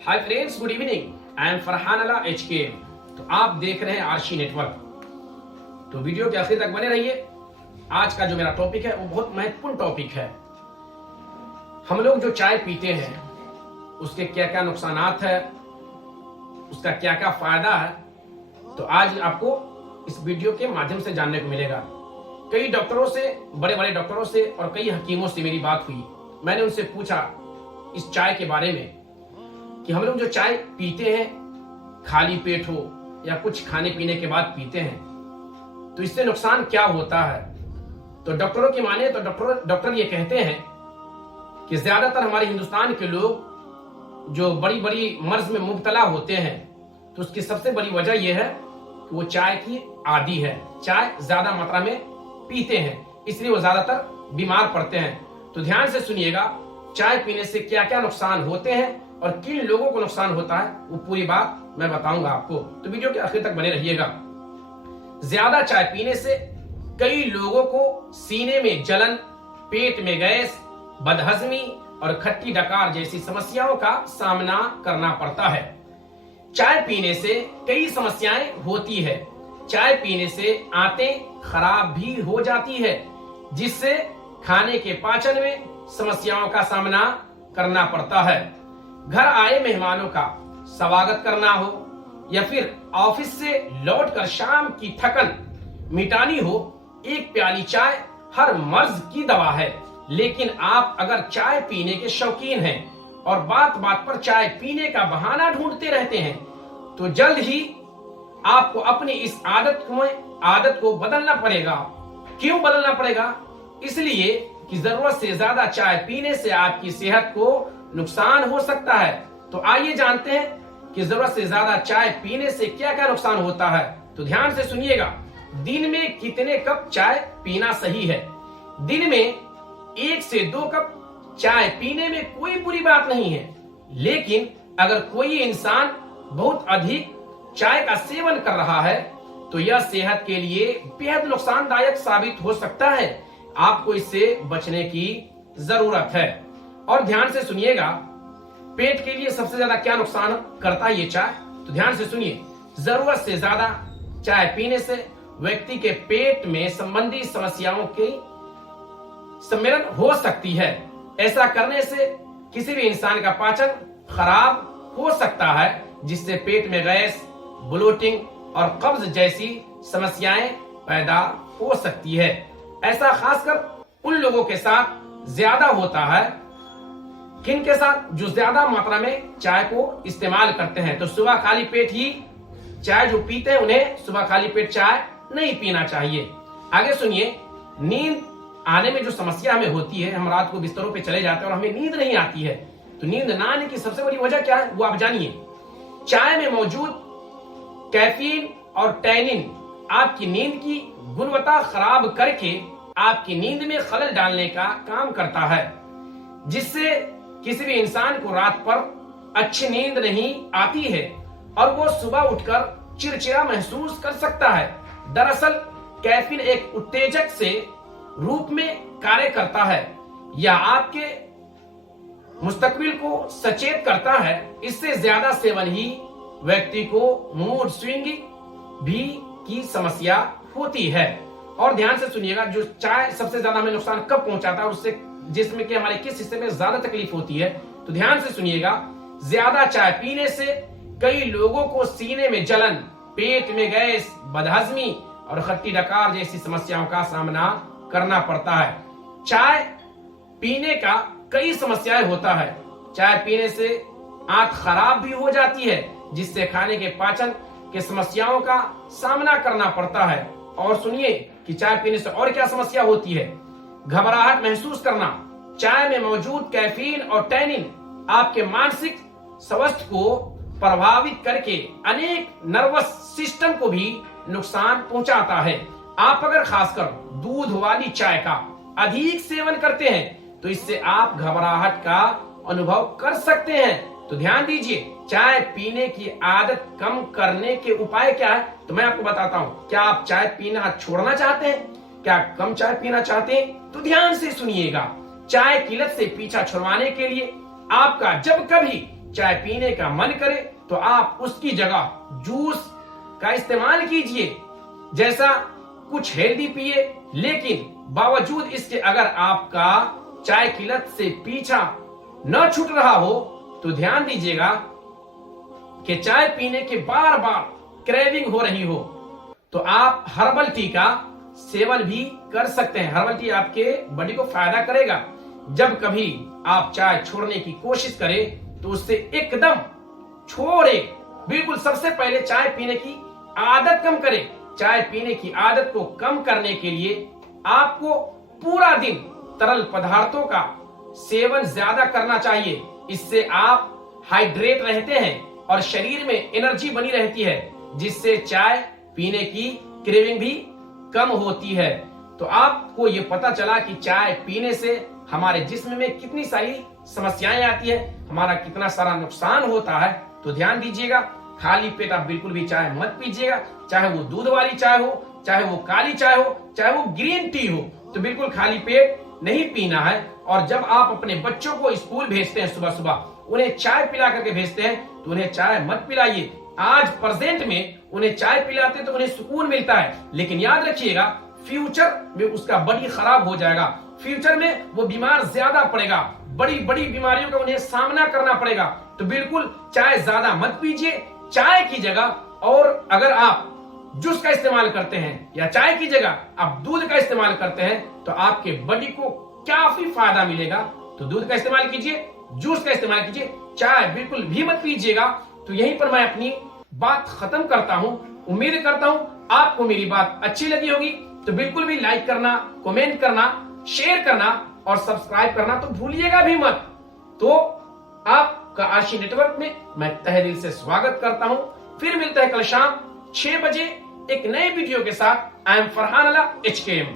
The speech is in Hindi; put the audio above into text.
Hi friends, good evening. I am Farhan अला HK। तो आप देख रहे हैं आरशी नेटवर्क। तो वीडियो के आखिर तक बने रहिए। आज का जो मेरा टॉपिक है वो बहुत महत्वपूर्ण टॉपिक है। हम लोग जो चाय पीते हैं उसके क्या क्या नुकसानात है, उसका क्या क्या फायदा है, तो आज आपको इस वीडियो के माध्यम से जानने को मिलेगा। कई डॉक्टरों से, बड़े बड़े डॉक्टरों से और कई हकीमों से मेरी बात हुई। मैंने उनसे पूछा इस चाय के बारे में कि हम लोग जो चाय पीते हैं, खाली पेट हो या कुछ खाने पीने के बाद पीते हैं, तो इससे नुकसान क्या होता है। तो डॉक्टरों की माने तो डॉक्टर ये कहते हैं कि ज्यादातर हमारे हिंदुस्तान के लोग जो बड़ी बड़ी मर्ज में मुब्तला होते हैं, तो उसकी सबसे बड़ी वजह यह है कि वो चाय की आदी है। चाय ज्यादा मात्रा में पीते हैं, इसलिए वो ज्यादातर बीमार पड़ते हैं। तो ध्यान से सुनिएगा, चाय पीने से क्या क्या नुकसान होते हैं और किन लोगों को नुकसान होता है, वो पूरी बात मैं बताऊंगा आपको। तो वीडियो के आखिर तक बने रहिएगा। ज्यादा चाय पीने से कई लोगों को सीने में जलन, पेट में गैस, बदहजमी और खट्टी डकार जैसी समस्याओं का सामना करना पड़ता है। चाय पीने से कई समस्याएं होती है। चाय पीने से आंतें खराब भी हो जाती है, जिससे खाने के पाचन में समस्याओं का सामना करना पड़ता है। घर आए मेहमानों का स्वागत करना हो या फिर ऑफिस से लौटकर शाम की थकन मिटानी हो, एक प्याली चाय हर मर्ज की दवा है। लेकिन आप अगर चाय पीने के शौकीन हैं और बात बात पर चाय पीने का बहाना ढूंढते रहते हैं, तो जल्द ही आपको अपनी इस आदत को बदलना पड़ेगा। क्यों बदलना पड़ेगा? इसलिए कि जरूरत से ज्यादा चाय पीने से आपकी सेहत को नुकसान हो सकता है। तो आइए जानते हैं कि जरूरत से ज्यादा चाय पीने से क्या क्या नुकसान होता है। तो ध्यान से सुनिएगा। दिन में कितने कप चाय पीना सही है? दिन में 1 से 2 कप चाय पीने में कोई बुरी बात नहीं है, लेकिन अगर कोई इंसान बहुत अधिक चाय का सेवन कर रहा है तो यह सेहत के लिए बेहद नुकसानदायक साबित हो सकता है। आपको इससे बचने की जरूरत है। और ध्यान से सुनिएगा, पेट के लिए सबसे ज्यादा क्या नुकसान करता है ये चाय, तो ध्यान से सुनिए। जरूरत से ज्यादा चाय पीने से व्यक्ति के पेट में संबंधी समस्याओं की सम्मिलन हो सकती है। ऐसा करने से किसी भी इंसान का पाचन खराब हो सकता है, जिससे पेट में गैस, ब्लोटिंग और कब्ज जैसी समस्याएं पैदा हो सकती है। ऐसा खासकर उन लोगों के साथ ज्यादा होता है, किन के साथ? जो ज्यादा मात्रा में चाय को इस्तेमाल करते हैं। तो सुबह खाली पेट ही चाय जो पीते हैं, उन्हें सुबह खाली पेट चाय नहीं पीना चाहिए। आगे सुनिए, नींद आने में जो समस्या हमें होती है, हम रात को बिस्तरों पे चले जाते हैं और हमें नींद नहीं आती है। तो नींद ना आने की सबसे बड़ी वजह क्या है, वो आप जानिए। चाय में मौजूद कैफीन और टैनिन आपकी नींद की गुणवत्ता खराब करके आपकी नींद में खलल डालने का काम करता है, जिससे किसी भी इंसान को रात पर अच्छी नींद नहीं आती है और वो सुबह उठकर चिड़चिड़ा महसूस कर सकता है। दरअसल कैफीन एक उत्तेजक से रूप में कार्य करता है या आपके मुस्तकबिल को सचेत करता है। इससे ज्यादा सेवन ही व्यक्ति को मूड स्विंगिंग भी की समस्या होती है। और ध्यान से सुनिएगा, जो चाय सबसे ज्यादा हमें नुकसान कब पहुंचाता है और उससे जिसमें कि हमारे किस हिस्से में ज्यादा तकलीफ होती है, तो ध्यान से सुनिएगा। ज्यादा चाय पीने से कई लोगों को सीने में जलन, पेट में गैस, बदहजमी और खट्टी डकार जैसी समस्याओं का सामना करना पड़ता है। चाय पीने का कई समस्याएं होता है। चाय पीने से आंत खराब भी हो जाती है, जिससे खाने के पाचन के समस्याओं का सामना करना पड़ता है। और सुनिए कि चाय पीने से और क्या समस्या होती है। घबराहट महसूस करना। चाय में मौजूद कैफीन और टैनिन आपके मानसिक स्वास्थ्य को प्रभावित करके अनेक नर्वस सिस्टम को भी नुकसान पहुंचाता है। आप अगर खासकर दूध वाली चाय का अधिक सेवन करते हैं तो इससे आप घबराहट का अनुभव कर सकते हैं। तो ध्यान दीजिए, चाय पीने की आदत कम करने के उपाय क्या है, तो मैं आपको बताता हूँ। क्या आप चाय पीना छोड़ना चाहते हैं? क्या कम चाय पीना चाहते हैं? तो ध्यान से सुनिएगा। चाय की लत से पीछा छुड़वाने के लिए आपका जब कभी चाय पीने का मन करे तो आप उसकी जगह जूस का इस्तेमाल कीजिए। जैसा कुछ हेल्दी पिए, लेकिन बावजूद इसके अगर आपका चाय की लत से पीछा न छूट रहा हो तो ध्यान दीजिएगा कि चाय पीने के बार बार क्रेविंग हो रही हो तो आप हर्बल टी का सेवन भी कर सकते हैं। हर्बल टी आपके बॉडी को फायदा करेगा। जब कभी आप चाय छोड़ने की कोशिश करें तो उससे एकदम छोड़े। बिल्कुल सबसे पहले चाय पीने की आदत कम करें। चाय पीने की आदत को कम करने के लिए आपको पूरा दिन तरल पदार्थों का सेवन ज्यादा करना चाहिए। इससे आप हाइड्रेट रहते हैं और शरीर में एनर्जी बनी रहती है, जिससे चाय पीने की क्रेविंग भी कम होती है। तो आपको ये पता चला कि चाय पीने से हमारे जिस्म में कितनी सारी समस्याएं आती है, हमारा कितना सारा नुकसान होता है। तो ध्यान दीजिएगा, खाली पेट आप बिल्कुल भी चाय मत पीजिएगा। चाहे वो दूध वाली चाय हो, चाहे वो काली चाय हो, चाहे वो ग्रीन टी हो, तो बिल्कुल खाली पेट नहीं पीना है। और जब आप अपने बच्चों को स्कूल भेजते हैं सुबह सुबह, उन्हें चाय पिला करके भेजते हैं तो उन्हें चाय मत पिलाइए। आज प्रेजेंट में उन्हें चाय पिलाते तो उन्हें सुकून मिलता है, लेकिन याद रखिएगा फ्यूचर में उसका बॉडी खराब हो जाएगा। फ्यूचर में वो बीमार ज्यादा पड़ेगा, बड़ी बड़ी बीमारियों का उन्हें सामना करना पड़ेगा। तो बिल्कुल चाय ज्यादा मत पीजिए। चाय की जगह और अगर आप जूस का इस्तेमाल करते हैं या चाय की जगह आप दूध का इस्तेमाल करते हैं तो आपके बॉडी को काफी फायदा मिलेगा। तो दूध का इस्तेमाल कीजिए, जूस का इस्तेमाल कीजिए, चाय बिल्कुल भी मत पीजिएगा। तो यहीं पर मैं अपनी बात खत्म करता हूं। उम्मीद करता हूं आपको मेरी बात अच्छी लगी होगी। तो बिल्कुल भी लाइक करना, कमेंट करना, शेयर करना और सब्सक्राइब करना तो भूलिएगा भी मत। तो आपका आरसी नेटवर्क में मैं तहे दिल से स्वागत करता हूं। फिर मिलते हैं कल शाम 6 बजे एक नए वीडियो के साथ। आई एम फरहान अला HKM।